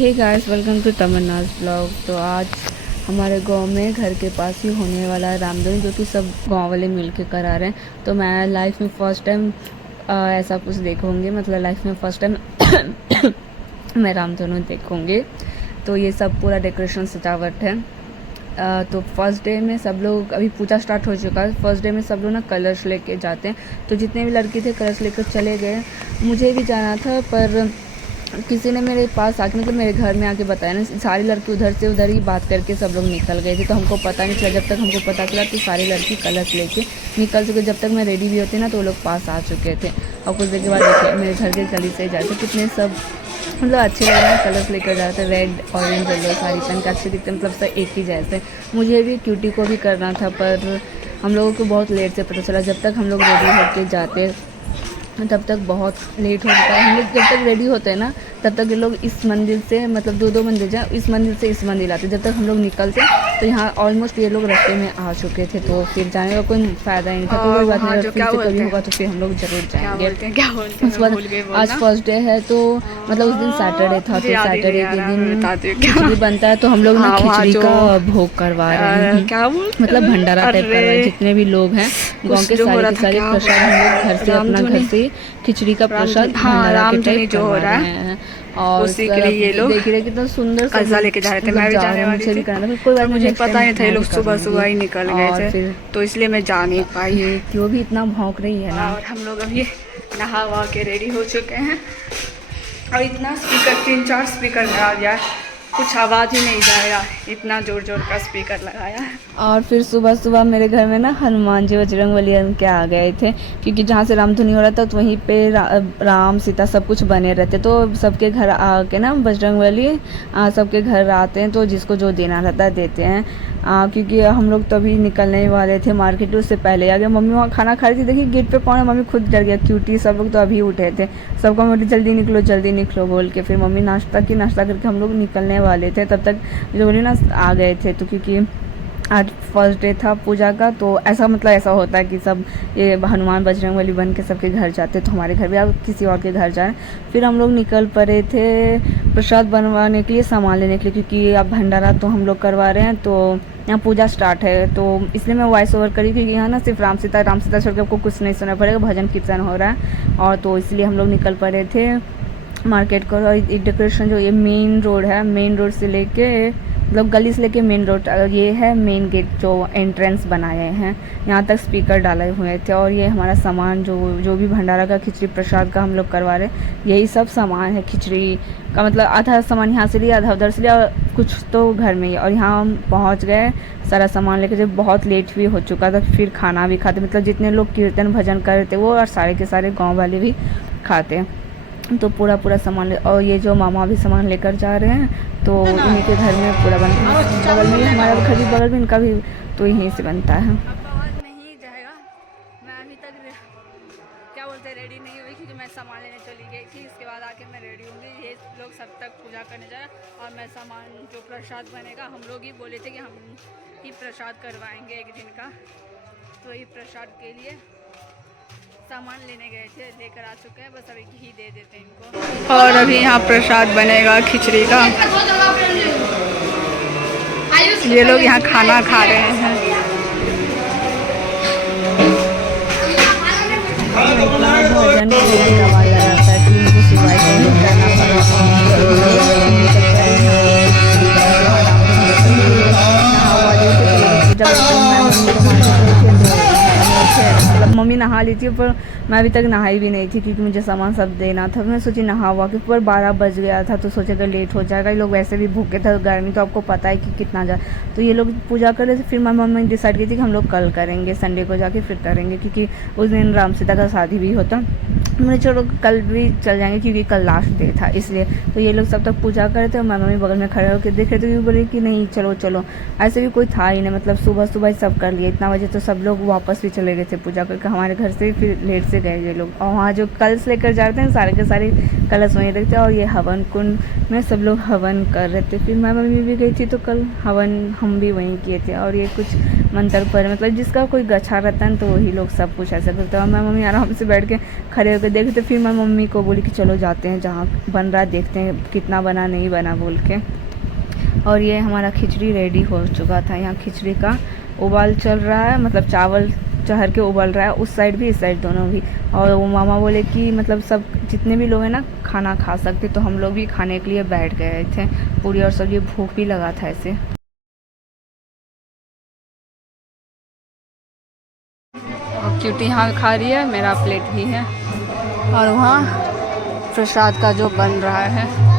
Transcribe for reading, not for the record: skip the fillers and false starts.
Hey guys, welcome to Tamanna's blog. तो आज हमारे गांव में घर के पास ही होने वाला है रामधनु, जो कि सब गांव वाले मिल के करा रहे हैं। तो मैं लाइफ में फ़र्स्ट टाइम ऐसा कुछ देखूँगी, मतलब लाइफ में फ़र्स्ट टाइम मैं रामधनु देखूँगी। तो ये सब पूरा डेकोरेशन सजावट है। तो फर्स्ट डे में सब लोग, अभी पूजा स्टार्ट हो चुका है। फर्स्ट डे में सब लोग ना कलश लेके जाते हैं। तो जितने भी लड़के थे कलश लेकर चले गए। मुझे भी जाना था, पर किसी ने मेरे पास आके, मतलब मेरे घर में आके बताया ना, सारी लड़की उधर से उधर ही बात करके सब लोग निकल गए थे। तो हमको पता नहीं चला। जब तक हमको पता चला तो सारी लड़की कलश लेके निकल चुके। जब तक मैं रेडी भी होती ना तो वो लोग पास आ चुके थे। और कुछ देर के बाद देखिए मेरे घर के गली से जाते कितने सब, मतलब अच्छे लग रहे हैं। कलर्स लेकर जाते, रेड ऑरेंज येलो साड़ी पहन के अच्छे दिखते, मतलब सब एक ही जैसे। मुझे भी क्यूटी को भी करना था, पर हम लोगों को बहुत लेट से पता चला। जब तक हम लोग रेडी होके जाते तब तक बहुत लेट हो जाता है। हम लोग जब तक रेडी होते हैं ना तब तक ये लोग इस मंदिर से, मतलब दो मंदिर जाए, इस मंदिर से इस मंदिर आते। जब तक हम लोग निकलते तो यहाँ ऑलमोस्ट ये लोग रास्ते में आ चुके थे। तो फिर जाने का कोई फ़ायदा नहीं था। कोई बात नहीं, फिर से कभी होगा तो फिर हम लोग ज़रूर जाएंगे। उसके बाद आज फर्स्ट डे है, तो मतलब उस दिन सैटरडे था। तो सैटरडे के दिन खिचड़ी बनता है। तो हम लोग ना खिचड़ी का भोग करवा रहे हैं, मतलब भंडारा टाइप करवा रहे हैं। जितने भी लोग हैं गाँव के सारे प्रसाद हम लोग घर से, अपना घर से खिचड़ी का प्रसाद भंडारा के टाइप करवा रहे हैं। और उसी के लिए ये लोग देख रहे कितना सुंदर कज़ा लेके जा रहे थे। मैं भी जाने वाली थी, कोई बात मुझे पता नहीं था ये लोग सुबह ही निकल गए थे, तो इसलिए मैं जा नहीं पाई। क्यों भी इतना भौंक रही है ना। और हम लोग अभी नहा वहा के रेडी हो चुके हैं। और इतना स्पीकर, 3-4 स्पीकर लगा दिया, कुछ आवाज़ ही नहीं जाएगा, इतना जोर का स्पीकर लगाया है। और फिर सुबह मेरे घर में ना हनुमान जी बजरंगबली के आ गए थे, क्योंकि जहाँ से रामधुनी हो रहा था तो वहीं पे राम सीता सब कुछ बने रहते। तो सबके घर आके ना बजरंगबली सबके घर आते हैं, तो जिसको जो देना रहता है देते हैं। क्योंकि हम लोग तभी निकलने वाले थे मार्केट, उससे पहले आ गए। मम्मी वहाँ खाना खा रही थी, देखिए गेट पे पहुँचे, मम्मी खुद डर गया। क्यूटी सब लोग तो अभी उठे थे, सबको बोली जल्दी निकलो बोल के। फिर मम्मी नाश्ता करके हम लोग निकलने वाले थे, तब तक जो बोली ना आ गए थे। तो क्योंकि आज फर्स्ट डे था पूजा का, तो ऐसा होता है कि सब ये हनुमान बजरंगबली बन के सबके घर जाते। तो हमारे घर भी आप किसी और के घर जाएं। फिर हम लोग निकल पड़े थे प्रसाद बनवाने के लिए, सामान लेने के लिए, क्योंकि अब भंडारा तो हम लोग करवा रहे हैं। तो यहाँ पूजा स्टार्ट है, तो इसलिए मैं वॉइस ओवर करी, क्योंकि यहाँ ना सिर्फ राम सीता छोड़ के आपको कुछ नहीं सुनना पड़ेगा, भजन कीर्तन हो रहा है। और तो इसलिए हम लोग निकल पड़े थे मार्केट को। और डेकोरेशन जो ये मेन रोड है, मेन रोड से लेके, मतलब गली से लेके मेन रोड, ये है मेन गेट जो एंट्रेंस बनाए हैं। यहाँ तक स्पीकर डाले हुए थे। और ये हमारा सामान जो भी भंडारा का, खिचड़ी प्रसाद का हम लोग करवा रहे, यही सब सामान है। खिचड़ी का मतलब आधा सामान यहाँ से लिया, आधा उधर से लिया, और कुछ तो घर में ही। और यहाँ हम पहुँच गए सारा सामान लेकर। जब बहुत लेट भी हो चुका था, फिर खाना भी खाते, मतलब जितने लोग कीर्तन भजन कर रहे थे वो, और सारे के सारे गाँव वाले भी खाते। तो पूरा सामान और ये जो मामा भी सामान लेकर जा रहे हैं, तो इन्हीं के घर में पूरा बनता है। बगल में हमारा घर भी, बगल में इनका भी, तो यहीं से बनता है। नहीं जाएगा, मैं अभी तक क्या बोलते रेडी नहीं हुई, क्योंकि मैं सामान लेने चली गई थी। इसके बाद आके मैं रेडी होंगी। ये लोग सब तक पूजा करने जा रहे हैं, और मैं सामान जो प्रसाद बनेगा, हम लोग ही बोले थे कि हम ही प्रसाद करवाएंगे एक दिन का। तो ये प्रसाद के लिए सामान लेने गए थे, लेकर आ चुके हैं, बस अभी घी दे देते हैं इनको। और अभी यहाँ प्रसाद बनेगा खिचड़ी का। ये लोग यहाँ खाना खा रहे हैं। भजन करवाया जाता है कि इनको सिवाय नहीं करना मतलब मम्मी नहा ली थी, पर मैं अभी तक नहाई भी नहीं थी, क्योंकि मुझे सामान सब देना था। मैं सोची नहा हुआ कि पर 12 बज गया था, तो सोचा कि लेट हो जाएगा। ये लोग वैसे भी भूखे थे, गर्मी तो आपको पता है कि कितना जा। तो ये लोग पूजा कर रहे थे। फिर मम्मी डिसाइड की थी कि हम लोग कल करेंगे, संडे को जाके फिर करेंगे, क्योंकि उस दिन राम सीता का शादी भी होता। मैंने चलो कल भी चल जाएंगे, क्योंकि कल लास्ट डे था इसलिए। तो ये लोग सब तक पूजा कर रहे थे, और मम्मी बगल में खड़े होकर देख रहे थे। तो बोले कि नहीं चलो। ऐसे भी कोई था ही नहीं, मतलब सुबह ही सब कर लिए। इतना बजे तो सब लोग वापस भी चले गए थे पूजा करके। हमारे घर से फिर लेट से से गए ये लोग। और वहाँ जो कलश लेकर जाते हैं सारे के सारे कलश वहीं रखते हैं, और ये हवन कुंड में सब लोग हवन कर रहे थे। फिर मैं मम्मी भी गई थी तो कल हवन हम भी वहीं किए थे। और ये कुछ मंत्र पर मतलब जिसका कोई गच्छा रहता है तो वही लोग सब कुछ ऐसा करते हैं। और मैं मम्मी आराम से बैठ के खड़े होकर देखते। फिर मैं मम्मी को बोली कि चलो जाते हैं जहाँ बन रहा है, देखते हैं कितना बना नहीं बना बोल के। और ये हमारा खिचड़ी रेडी हो चुका था। यहाँ खिचड़ी का उबाल चल रहा है, मतलब चावल चढ़ के उबल रहा है, उस साइड भी इस साइड दोनों भी। और वो मामा बोले कि मतलब सब जितने भी लोग हैं ना खाना खा सकते, तो हम लोग भी खाने के लिए बैठ गए थे। पूरी और सब्जी, भूख भी लगा था ऐसे। और क्यूटी यहाँ खा रही है, मेरा प्लेट भी है। और वहाँ प्रसाद का जो बन रहा है